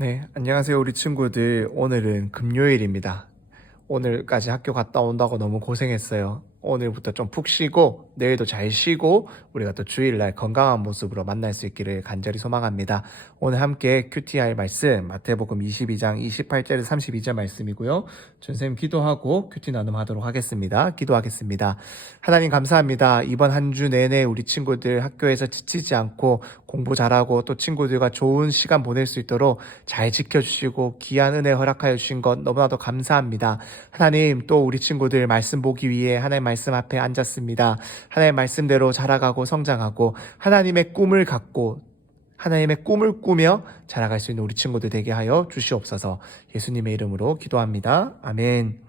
네, 안녕하세요, 우리 친구들. 오늘은 금요일입니다. 오늘까지 학교 갔다 온다고 너무 고생했어요. 오늘부터 좀 푹 쉬고, 내일도 잘 쉬고, 우리가 또 주일날 건강한 모습으로 만날 수 있기를 간절히 소망합니다. 오늘 함께 큐티할 말씀, 마태복음 22장 28절에서 32절 말씀이고요. 전쌤 기도하고 큐티 나눔하도록 하겠습니다. 기도하겠습니다. 하나님 감사합니다. 이번 한 주 내내 우리 친구들 학교에서 지치지 않고 공부 잘하고 또 친구들과 좋은 시간 보낼 수 있도록 잘 지켜주시고 귀한 은혜 허락하여 주신 것 너무나도 감사합니다. 하나님, 또 우리 친구들 말씀 보기 위해 하나님 말씀 앞에 앉았습니다. 하나님 말씀대로 자라가고 성장하고 하나님의 꿈을 갖고 하나님의 꿈을 꾸며 자라갈 수 있는 우리 친구들 되게 하여 주시옵소서. 예수님의 이름으로 기도합니다. 아멘.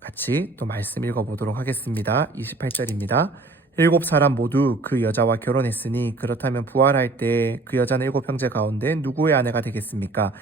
같이 또 말씀 읽어보도록 하겠습니다. 28절입니다. 7사람 모두 그 여자와 결혼했으니 그렇다면 부활할 때 그 여자는 7형제 가운데 누구의 아내가 되겠습니까?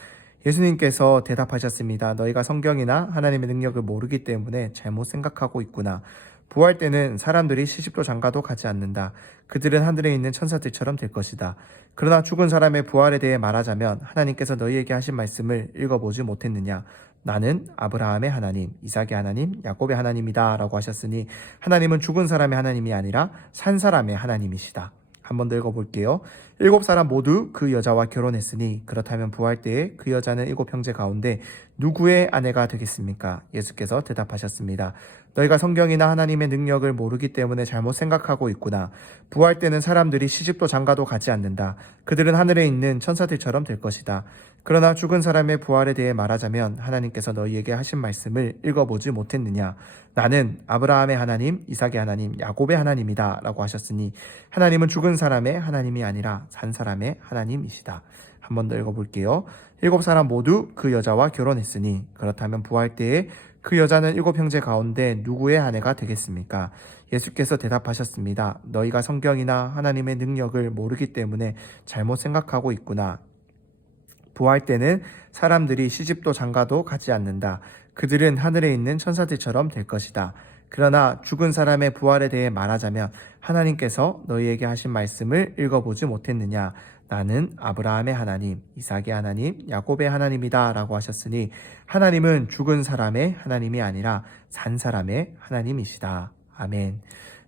예수님께서 대답하셨습니다. 너희가 성경이나 하나님의 능력을 모르기 때문에 잘못 생각하고 있구나. 부활 때는 사람들이 시집도 장가도 가지 않는다. 그들은 하늘에 있는 천사들처럼 될 것이다. 그러나 죽은 사람의 부활에 대해 말하자면 하나님께서 너희에게 하신 말씀을 읽어보지 못했느냐? 나는 아브라함의 하나님, 이삭의 하나님, 야곱의 하나님이다 라고 하셨으니 하나님은 죽은 사람의 하나님이 아니라 산 사람의 하나님이시다. 한 번 더 읽어볼게요. 7사람 모두 그 여자와 결혼했으니 그렇다면 부활 때에 그 여자는 7형제 가운데 누구의 아내가 되겠습니까? 예수께서 대답하셨습니다. 너희가 성경이나 하나님의 능력을 모르기 때문에 잘못 생각하고 있구나. 부활 때는 사람들이 시집도 장가도 가지 않는다. 그들은 하늘에 있는 천사들처럼 될 것이다. 그러나 죽은 사람의 부활에 대해 말하자면 하나님께서 너희에게 하신 말씀을 읽어보지 못했느냐? 나는 아브라함의 하나님, 이삭의 하나님, 야곱의 하나님이다 라고 하셨으니 하나님은 죽은 사람의 하나님이 아니라 산 사람의 하나님이시다. 한 번 더 읽어볼게요. 7사람 모두 그 여자와 결혼했으니 그렇다면 부활 때에 그 여자는 7형제 가운데 누구의 아내가 되겠습니까? 예수께서 대답하셨습니다. 너희가 성경이나 하나님의 능력을 모르기 때문에 잘못 생각하고 있구나. 부활 때는 사람들이 시집도 장가도 가지 않는다. 그들은 하늘에 있는 천사들처럼 될 것이다. 그러나 죽은 사람의 부활에 대해 말하자면 하나님께서 너희에게 하신 말씀을 읽어보지 못했느냐? 나는 아브라함의 하나님, 이삭의 하나님, 야곱의 하나님이다 라고 하셨으니 하나님은 죽은 사람의 하나님이 아니라 산 사람의 하나님이시다. 아멘.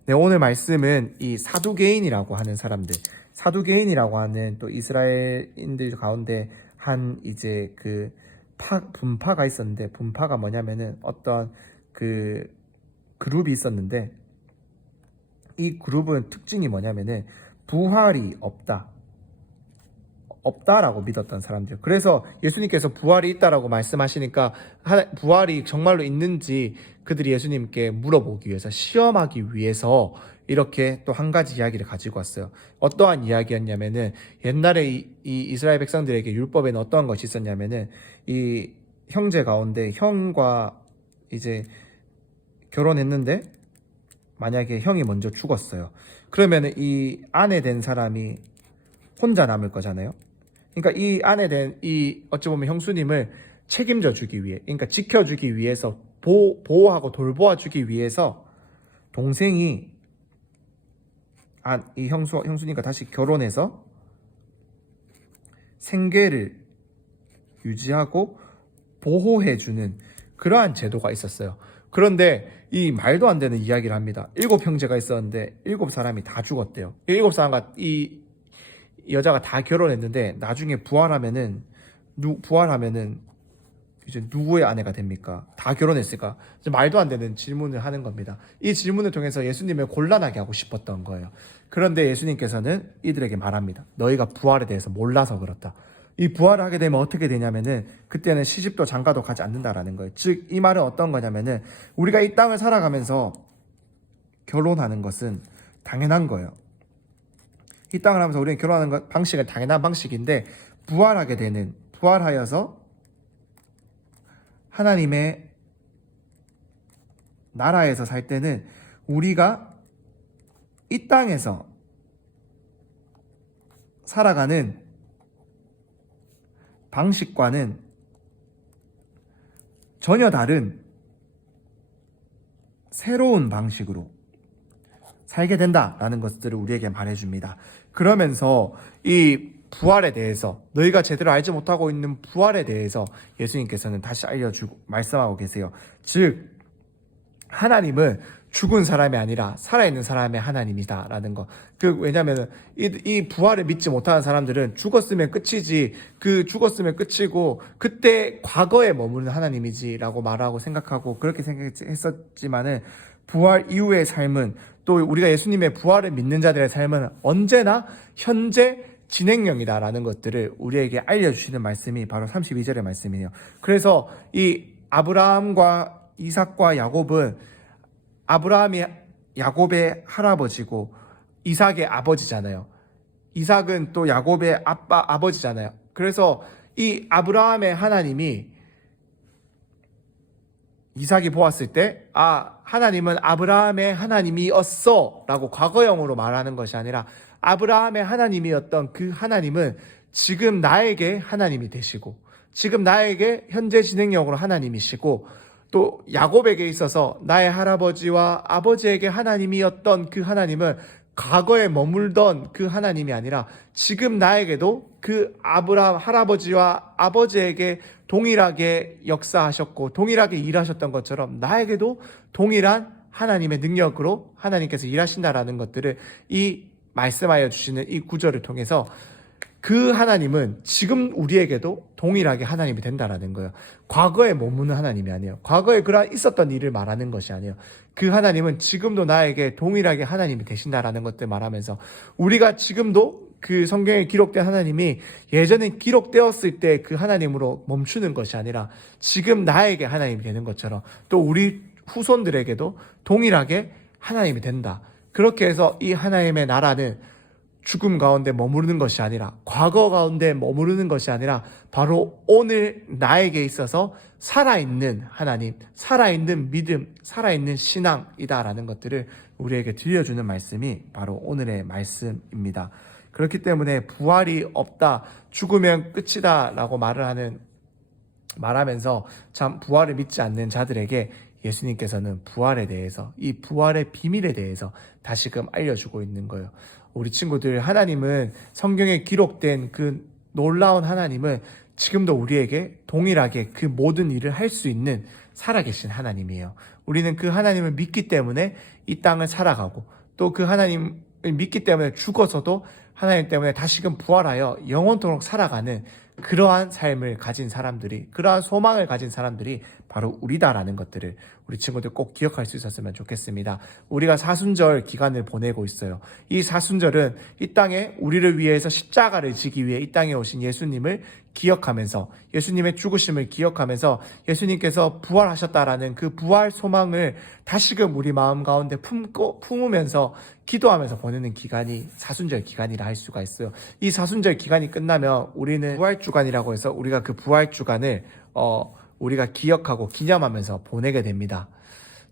네, 오늘 말씀은 이 사두개인이라고 하는 사람들, 사두개인이라고 하는 또 이스라엘인들 가운데 한 이제 그 분파가 있었는데, 분파가 뭐냐면은 어떤 그 그룹이 있었는데, 이 그룹은 특징이 뭐냐면은 부활이 없다라고 믿었던 사람들. 그래서 예수님께서 부활이 있다라고 말씀하시니까 부활이 정말로 있는지 그들이 예수님께 물어보기 위해서, 시험하기 위해서 이렇게 또 한 가지 이야기를 가지고 왔어요. 어떠한 이야기였냐면은 옛날에 이 이스라엘 백성들에게 율법에는 어떠한 것이 있었냐면은 이 형제 가운데 형과 이제 결혼했는데 만약에 형이 먼저 죽었어요. 그러면은 이 아내 된 사람이 혼자 남을 거잖아요. 그러니까 이 아내 된 이 어찌 보면 형수님을 책임져 주기 위해, 그러니까 지켜주기 위해서, 보호하고 돌보아 주기 위해서 동생이 이 형수님과 다시 결혼해서 생계를 유지하고 보호해주는 그러한 제도가 있었어요. 그런데 이 말도 안 되는 이야기를 합니다. 7형제가 있었는데 7사람이 다 죽었대요. 7사람과 이 여자가 다 결혼했는데 나중에 부활하면은 이제 누구의 아내가 됩니까? 다 결혼했으니까. 이제 말도 안 되는 질문을 하는 겁니다. 이 질문을 통해서 예수님을 곤란하게 하고 싶었던 거예요. 그런데 예수님께서는 이들에게 말합니다. 너희가 부활에 대해서 몰라서 그렇다. 이 부활을 하게 되면 어떻게 되냐면은 그때는 시집도 장가도 가지 않는다라는 거예요. 즉 이 말은 어떤 거냐면은 우리가 이 땅을 살아가면서 결혼하는 것은 당연한 거예요. 이 땅을 하면서 우리는 결혼하는 방식은 당연한 방식인데, 부활하여서 하나님의 나라에서 살 때는 우리가 이 땅에서 살아가는 방식과는 전혀 다른 새로운 방식으로 살게 된다라는 것들을 우리에게 말해줍니다. 그러면서 이 부활에 대해서, 너희가 제대로 알지 못하고 있는 부활에 대해서 예수님께서는 다시 알려주고 말씀하고 계세요. 즉 하나님은 죽은 사람이 아니라 살아있는 사람의 하나님이다라는 거. 왜냐면은 이 부활을 믿지 못하는 사람들은 죽었으면 끝이지, 죽었으면 끝이고 그때 과거에 머무는 하나님이지라고 말하고 생각하고 그렇게 생각했었지만은, 부활 이후의 삶은, 또 우리가 예수님의 부활을 믿는 자들의 삶은 언제나 현재 진행형이다라는 것들을 우리에게 알려주시는 말씀이 바로 32절의 말씀이에요. 그래서 이 아브라함과 이삭과 야곱은, 아브라함이 야곱의 할아버지고 이삭의 아버지잖아요. 이삭은 또 야곱의 아버지잖아요. 그래서 이 아브라함의 하나님이, 이삭이 보았을 때 하나님은 아브라함의 하나님이었어 라고 과거형으로 말하는 것이 아니라, 아브라함의 하나님이었던 그 하나님은 지금 나에게 하나님이 되시고, 지금 나에게 현재 진행형으로 하나님이시고, 또 야곱에게 있어서 나의 할아버지와 아버지에게 하나님이었던 그 하나님은 과거에 머물던 그 하나님이 아니라 지금 나에게도 그 아브라함 할아버지와 아버지에게 동일하게 역사하셨고 동일하게 일하셨던 것처럼 나에게도 동일한 하나님의 능력으로 하나님께서 일하신다라는 것들을 이 말씀하여 주시는 이 구절을 통해서, 그 하나님은 지금 우리에게도 동일하게 하나님이 된다라는 거예요. 과거에 머무는 하나님이 아니에요. 과거에 그러한 있었던 일을 말하는 것이 아니에요. 그 하나님은 지금도 나에게 동일하게 하나님이 되신다라는 것들 말하면서, 우리가 지금도 그 성경에 기록된 하나님이 예전에 기록되었을 때 그 하나님으로 멈추는 것이 아니라 지금 나에게 하나님이 되는 것처럼 또 우리 후손들에게도 동일하게 하나님이 된다. 그렇게 해서 이 하나님의 나라는 죽음 가운데 머무르는 것이 아니라, 과거 가운데 머무르는 것이 아니라 바로 오늘 나에게 있어서 살아있는 하나님, 살아있는 믿음, 살아있는 신앙이다라는 것들을 우리에게 들려주는 말씀이 바로 오늘의 말씀입니다. 그렇기 때문에 부활이 없다, 죽으면 끝이다 라고 말하면서 참 부활을 믿지 않는 자들에게 예수님께서는 부활에 대해서, 이 부활의 비밀에 대해서 다시금 알려주고 있는 거예요. 우리 친구들, 하나님은, 성경에 기록된 그 놀라운 하나님은 지금도 우리에게 동일하게 그 모든 일을 할 수 있는 살아계신 하나님이에요. 우리는 그 하나님을 믿기 때문에 이 땅을 살아가고, 또 그 하나님을 믿기 때문에 죽어서도 하나님 때문에 다시금 부활하여 영원토록 살아가는 그러한 삶을 가진 사람들이, 그러한 소망을 가진 사람들이 바로 우리다라는 것들을 우리 친구들 꼭 기억할 수 있었으면 좋겠습니다. 우리가 사순절 기간을 보내고 있어요. 이 사순절은 이 땅에 우리를 위해서 십자가를 지기 위해 이 땅에 오신 예수님을 기억하면서, 예수님의 죽으심을 기억하면서 예수님께서 부활하셨다라는 그 부활 소망을 다시금 우리 마음 가운데 품으면서 기도하면서 보내는 기간이 사순절 기간이라 할 수가 있어요. 이 사순절 기간이 끝나면 우리는 부활주간이라고 해서 우리가 그 부활주간을 우리가 기억하고 기념하면서 보내게 됩니다.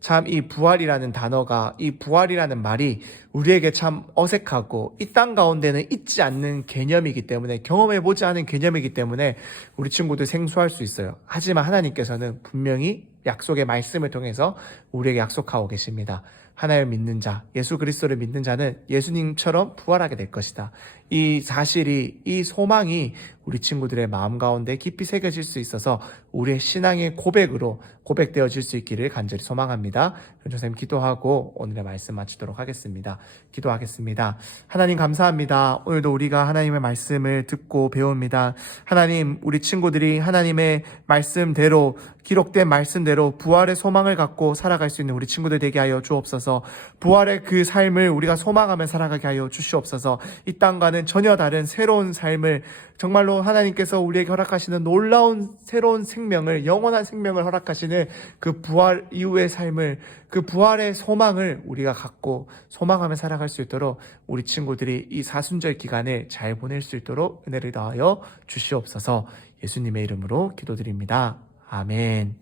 참 이 부활이라는 단어가, 이 부활이라는 말이 우리에게 참 어색하고 이 땅 가운데는 있지 않는 개념이기 때문에, 경험해보지 않은 개념이기 때문에 우리 친구들 생소할 수 있어요. 하지만 하나님께서는 분명히 약속의 말씀을 통해서 우리에게 약속하고 계십니다. 하나님을 믿는 자, 예수 그리스도를 믿는 자는 예수님처럼 부활하게 될 것이다. 이 사실이, 이 소망이 우리 친구들의 마음 가운데 깊이 새겨질 수 있어서 우리의 신앙의 고백으로 고백되어질 수 있기를 간절히 소망합니다. 선생님 기도하고 오늘의 말씀 마치도록 하겠습니다. 기도하겠습니다. 하나님 감사합니다. 오늘도 우리가 하나님의 말씀을 듣고 배웁니다. 하나님, 우리 친구들이 하나님의 말씀대로, 기록된 말씀대로 부활의 소망을 갖고 살아갈 수 있는 우리 친구들 되게 하여 주옵소서. 부활의 그 삶을 우리가 소망하며 살아가게 하여 주시옵소서. 이 땅과는 전혀 다른 새로운 삶을, 정말로 하나님께서 우리에게 허락하시는 놀라운 새로운 생명을, 영원한 생명을 허락하시는 그 부활 이후의 삶을, 그 부활의 소망을 우리가 갖고 소망하며 살아갈 수 있도록 우리 친구들이 이 사순절 기간을 잘 보낼 수 있도록 은혜를 더하여 주시옵소서. 예수님의 이름으로 기도드립니다. 아멘.